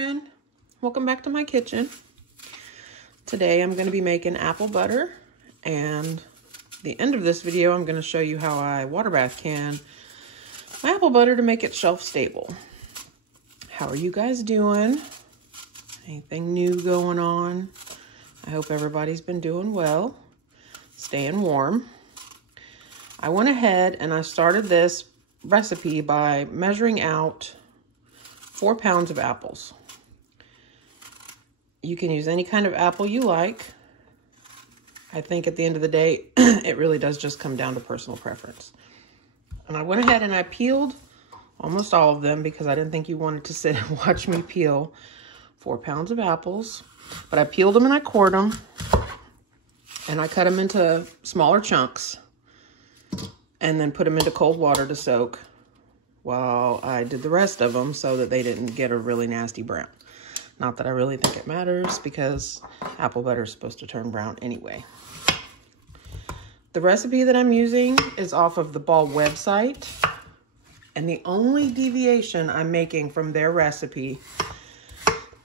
friend. Welcome back to my kitchen. Today I'm going to be making apple butter, and at the end of this video I'm going to show you how I water bath can my apple butter to make it shelf stable. How are you guys doing? Anything new going on? I hope everybody's been doing well, staying warm. I went ahead and I started this recipe by measuring out 4 pounds of apples. You can use any kind of apple you like. I think at the end of the day, it really does just come down to personal preference. And I went ahead and I peeled almost all of them because I didn't think you wanted to sit and watch me peel 4 pounds of apples. But I peeled them and I cored them. And I cut them into smaller chunks. And then put them into cold water to soak while I did the rest of them so that they didn't get a really nasty brown. Not that I really think it matters because apple butter is supposed to turn brown anyway. The recipe that I'm using is off of the Ball website. And the only deviation I'm making from their recipe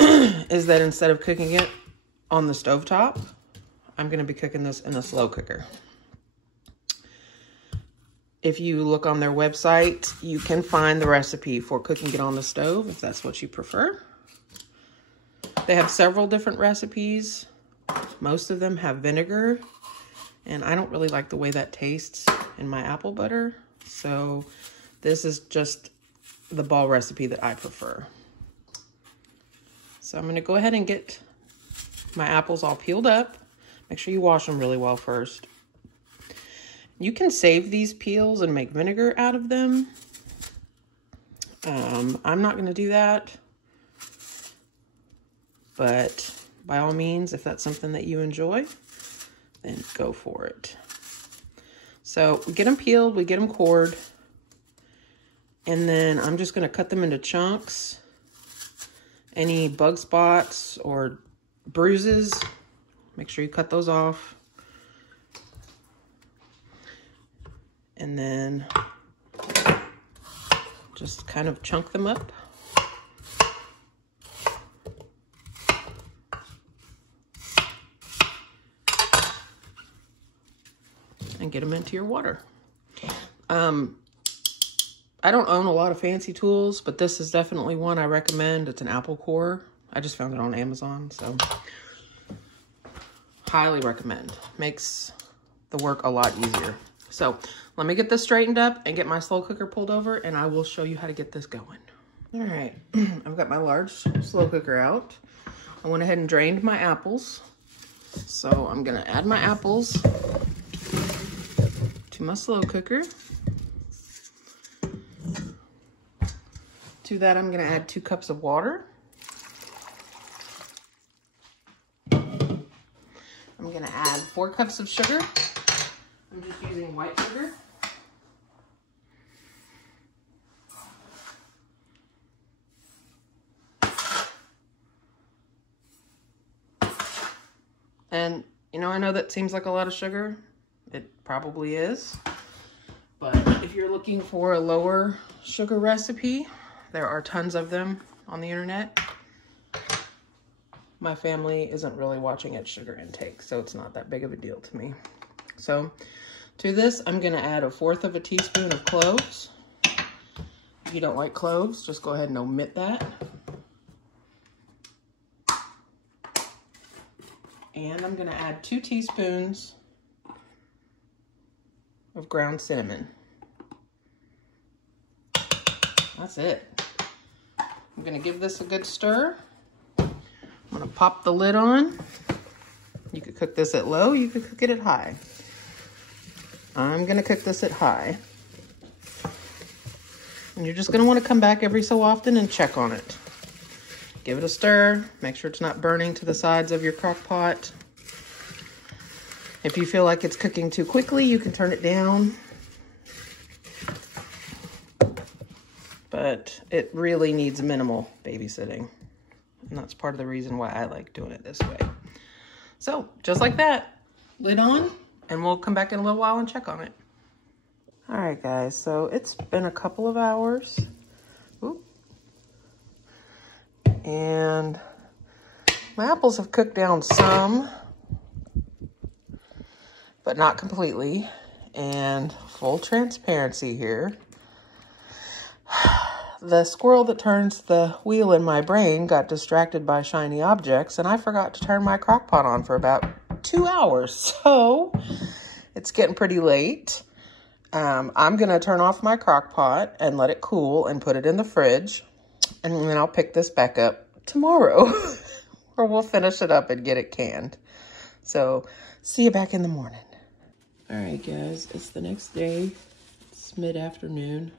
is that instead of cooking it on the stovetop, I'm going to be cooking this in a slow cooker. If you look on their website, you can find the recipe for cooking it on the stove if that's what you prefer. They have several different recipes. Most of them have vinegar, and I don't really like the way that tastes in my apple butter. So this is just the Ball recipe that I prefer. So I'm going to go ahead and get my apples all peeled up. Make sure you wash them really well first. You can save these peels and make vinegar out of them. I'm not going to do that. But by all means, if that's something that you enjoy, then go for it. So we get them peeled, we get them cored. And then I'm just going to cut them into chunks. Any bug spots or bruises, make sure you cut those off. And then just kind of chunk them up. And get them into your water. I don't own a lot of fancy tools, but this is definitely one I recommend. It's an apple core. I just found it on Amazon, so highly recommend. Makes the work a lot easier. So let me get this straightened up and get my slow cooker pulled over, and I will show you how to get this going. All right, I've got my large slow cooker out. I went ahead and drained my apples. So I'm gonna add my apples to my slow cooker. To that, I'm gonna add 2 cups of water. I'm gonna add 4 cups of sugar. I'm just using white sugar. And, you know, I know that seems like a lot of sugar. It probably is. But if you're looking for a lower sugar recipe, there are tons of them on the internet. My family isn't really watching its sugar intake, so it's not that big of a deal to me. So to this, I'm gonna add 1/4 of a teaspoon of cloves. If you don't like cloves, just go ahead and omit that. And I'm gonna add 2 teaspoons of ground cinnamon. That's it. I'm gonna give this a good stir. I'm gonna pop the lid on. You could cook this at low, you could cook it at high. I'm gonna cook this at high. And you're just gonna wanna come back every so often and check on it. Give it a stir, make sure it's not burning to the sides of your crock pot. If you feel like it's cooking too quickly, you can turn it down. But it really needs minimal babysitting. And that's part of the reason why I like doing it this way. So just like that, lid on, and we'll come back in a little while and check on it. All right, guys, so it's been a couple of hours. Oop. And my apples have cooked down some, but not completely. And full transparency here, the squirrel that turns the wheel in my brain got distracted by shiny objects, and I forgot to turn my crock pot on for about 2 hours. So it's getting pretty late. I'm going to turn off my crock pot and let it cool and put it in the fridge. And then I'll pick this back up tomorrow or we'll finish it up and get it canned. So see you back in the morning. All right, guys, it's the next day. It's mid-afternoon.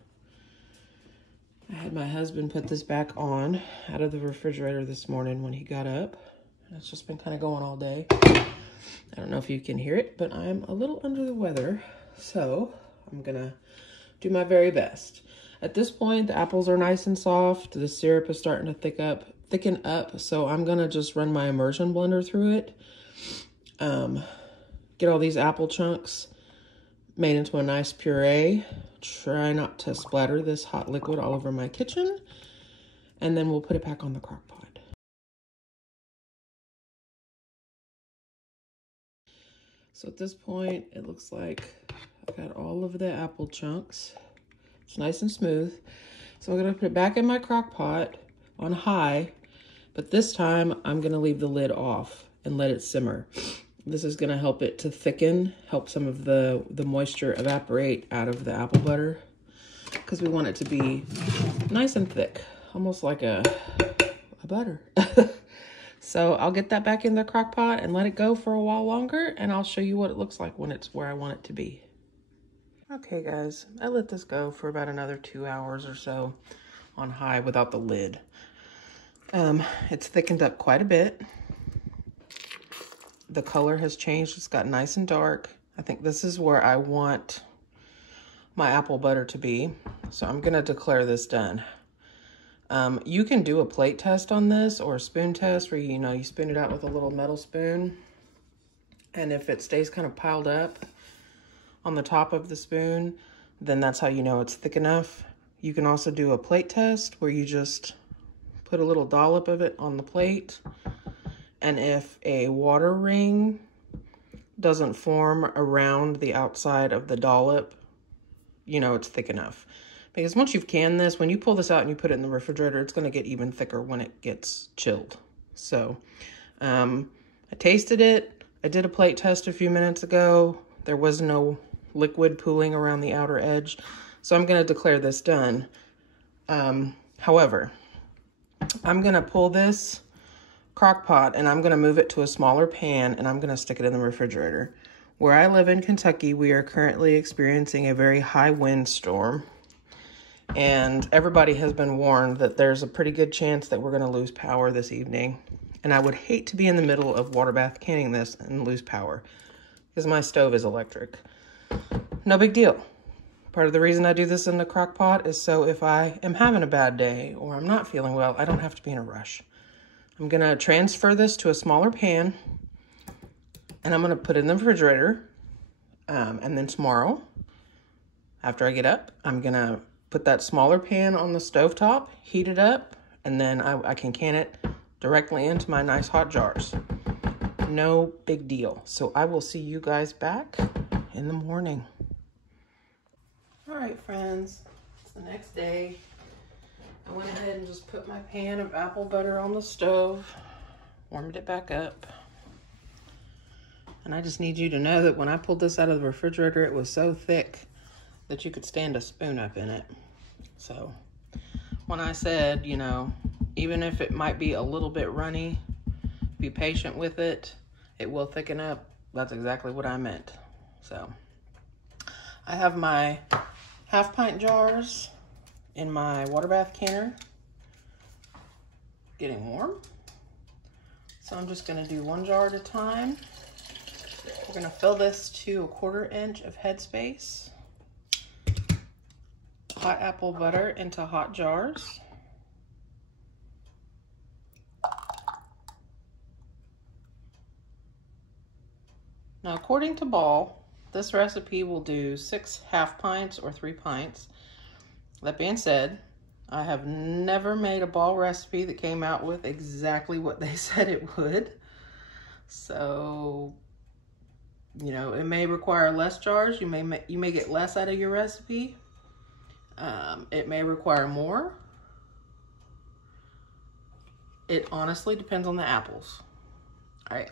I had my husband put this back on out of the refrigerator this morning when he got up. It's just been kind of going all day. I don't know if you can hear it, but I'm a little under the weather. So I'm gonna do my very best. At this point, the apples are nice and soft. The syrup is starting to thicken up. So I'm gonna just run my immersion blender through it. Get all these apple chunks made into a nice puree. Try not to splatter this hot liquid all over my kitchen. And then we'll put it back on the crock pot. So at this point, it looks like I've got all of the apple chunks. It's nice and smooth. So I'm gonna put it back in my crock pot on high, but this time I'm gonna leave the lid off and let it simmer. This is gonna help it to thicken, help some of the moisture evaporate out of the apple butter, because we want it to be nice and thick, almost like a butter. So I'll get that back in the crock pot and let it go for a while longer, and I'll show you what it looks like when it's where I want it to be. Okay, guys, I let this go for about another 2 hours or so on high without the lid. It's thickened up quite a bit. The color has changed. It's got nice and dark. I think this is where I want my apple butter to be. So I'm gonna declare this done. You can do a plate test on this or a spoon test where, you spoon it out with a little metal spoon. And if it stays kind of piled up on the top of the spoon, then that's how you know it's thick enough. You can also do a plate test where you just put a little dollop of it on the plate. And if a water ring doesn't form around the outside of the dollop, you know it's thick enough. Because once you've canned this, when you pull this out and you put it in the refrigerator, it's going to get even thicker when it gets chilled. So I tasted it. I did a plate test a few minutes ago. There was no liquid pooling around the outer edge. So I'm going to declare this done. However, I'm going to pull this crock pot and I'm going to move it to a smaller pan and I'm going to stick it in the refrigerator. Where I live in Kentucky, we are currently experiencing a very high wind storm. And everybody has been warned that there's a pretty good chance that we're going to lose power this evening. And I would hate to be in the middle of water bath canning this and lose power because my stove is electric. No big deal. Part of the reason I do this in the crock pot is so if I am having a bad day or I'm not feeling well, I don't have to be in a rush. I'm going to transfer this to a smaller pan and I'm going to put it in the refrigerator. And then tomorrow, after I get up, I'm going to put that smaller pan on the stovetop, heat it up, and then I can can it directly into my nice hot jars. No big deal. So I will see you guys back in the morning. All right, friends, it's the next day. I went ahead and just put my pan of apple butter on the stove, warmed it back up. And I just need you to know that when I pulled this out of the refrigerator, it was so thick that you could stand a spoon up in it. So when I said, even if it might be a little bit runny, be patient with it, it will thicken up. That's exactly what I meant. So I have my 1/2 pint jars in my water bath canner getting warm. So I'm just gonna do 1 jar at a time. We're gonna fill this to 1/4 inch of headspace. Hot apple butter into hot jars. Now, according to Ball, this recipe will do 6 1/2 pints or 3 pints. That being said, I have never made a ball recipe that came out with exactly what they said it would. So, you know, it may require less jars. You may get less out of your recipe. It may require more. It honestly depends on the apples. All right,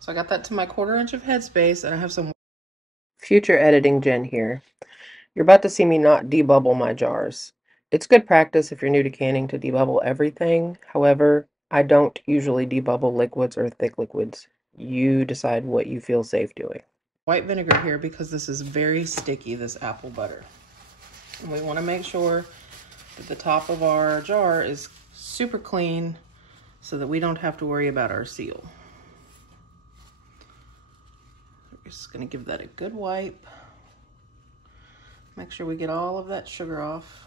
so I got that to my 1/4 inch of headspace, and I have some future editing Jen here. You're about to see me not debubble my jars. It's good practice if you're new to canning to debubble everything. However, I don't usually debubble liquids or thick liquids. You decide what you feel safe doing. White vinegar here because this is very sticky, this apple butter. And we want to make sure that the top of our jar is super clean so that we don't have to worry about our seal. We're just going to give that a good wipe. Make sure we get all of that sugar off.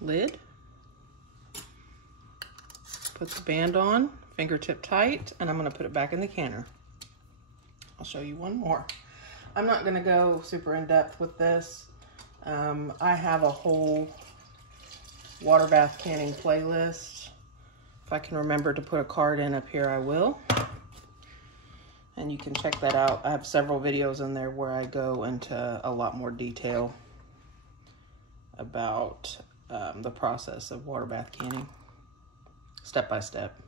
Lid. Put the band on, fingertip tight, and I'm going to put it back in the canner. I'll show you one more. I'm not going to go super in depth with this. I have a whole water bath canning playlist. If I can remember to put a card in up here, I will. And you can check that out. I have several videos in there where I go into a lot more detail about the process of water bath canning, step by step.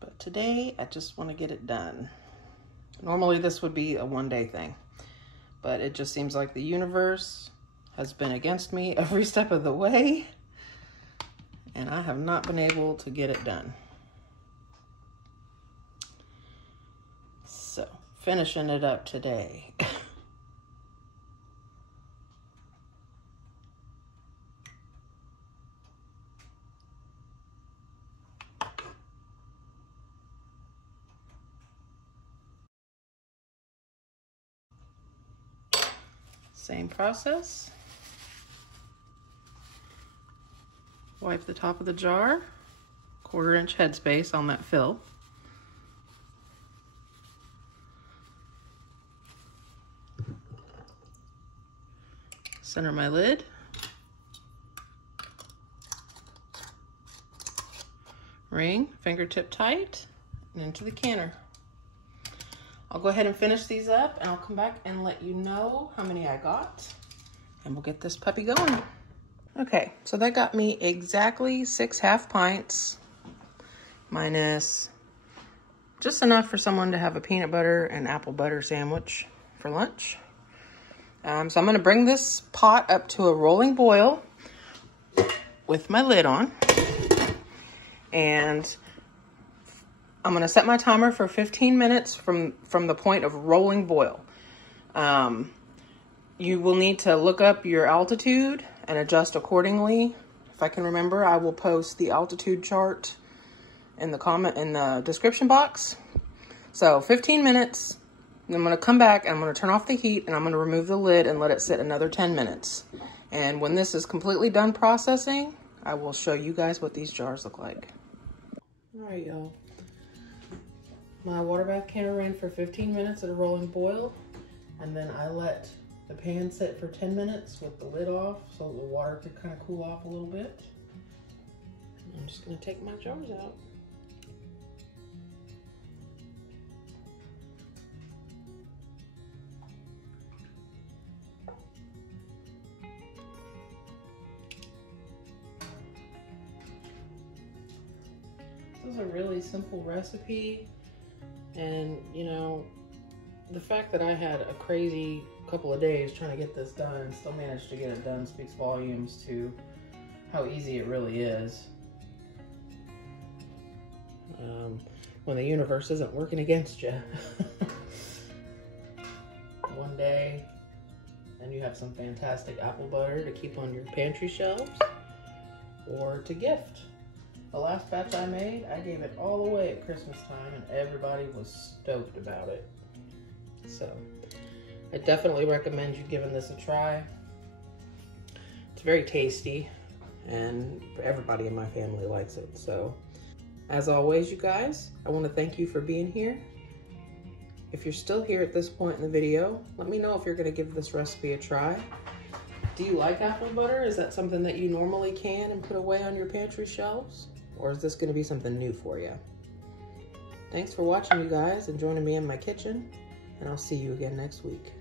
But today, I just want to get it done. Normally, this would be a one-day thing, but it just seems like the universe has been against me every step of the way, and I have not been able to get it done. So, finishing it up today. Same process. Wipe the top of the jar, 1/4 inch headspace on that fill. Center my lid. Ring, fingertip tight, and into the canner. I'll go ahead and finish these up, and I'll come back and let you know how many I got, and we'll get this puppy going. Okay, so that got me exactly 6 half pints, minus just enough for someone to have a peanut butter and apple butter sandwich for lunch. So I'm gonna bring this pot up to a rolling boil with my lid on, and I'm gonna set my timer for 15 minutes from the point of rolling boil. You will need to look up your altitude and adjust accordingly. If I can remember, I will post the altitude chart in the description box. So 15 minutes, and I'm gonna come back and I'm gonna turn off the heat and I'm gonna remove the lid and let it sit another 10 minutes. And when this is completely done processing, I will show you guys what these jars look like. All right, y'all. My water bath canner ran for 15 minutes at a rolling boil, and then I let the pan sit for 10 minutes with the lid off so the water could kind of cool off a little bit. I'm just gonna take my jars out. This is a really simple recipe. And, you know, the fact that I had a crazy couple of days trying to get this done and still managed to get it done speaks volumes to how easy it really is. When the universe isn't working against you. One day, and you have some fantastic apple butter to keep on your pantry shelves or to gift. The last batch I made, I gave it all away at Christmas time and everybody was stoked about it. So, I definitely recommend you giving this a try. It's very tasty and everybody in my family likes it. So, as always, you guys, I want to thank you for being here. If you're still here at this point in the video, let me know if you're gonna give this recipe a try. Do you like apple butter? Is that something that you normally can and put away on your pantry shelves? Or is this gonna be something new for you? Thanks for watching, you guys, and joining me in my kitchen, and I'll see you again next week.